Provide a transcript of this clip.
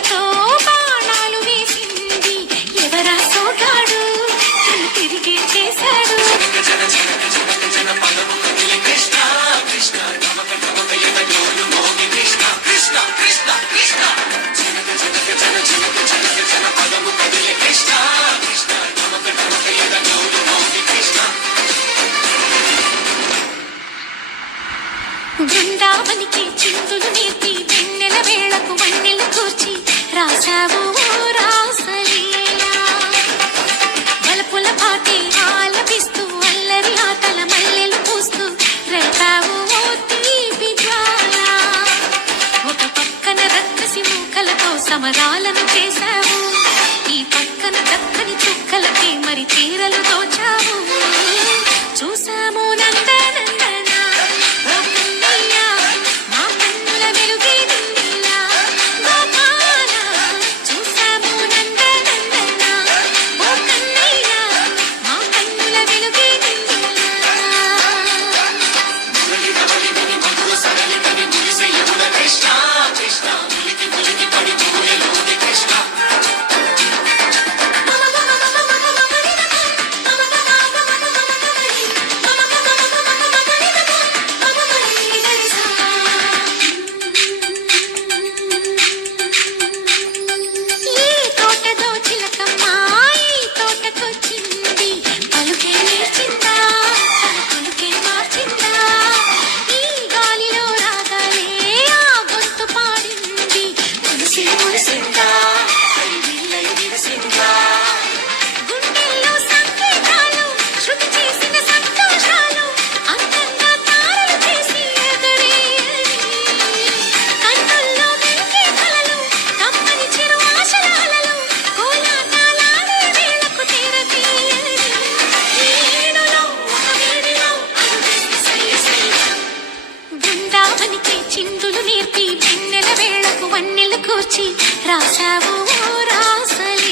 tú. బృందావనికి చిందులు నేర్పి వెన్నెల వేళకు వన్నెలు కూర్చి రాశావు ఓ రాసలీలా. వలపుల పాటే ఆలపిస్తూ అల్లరి ఆటల మల్లెలు పూస్తూ రేపావు తీపి జ్వాల. ఒక పక్కన రక్కసి మూకలతో సమరాలను చేశావు ఈ పక్కన దక్కని చుక్కలకి మరి చీరలు కూర్చి వెన్నెల వేళకు వన్నెలు కూర్చి రాశావు రాసలి.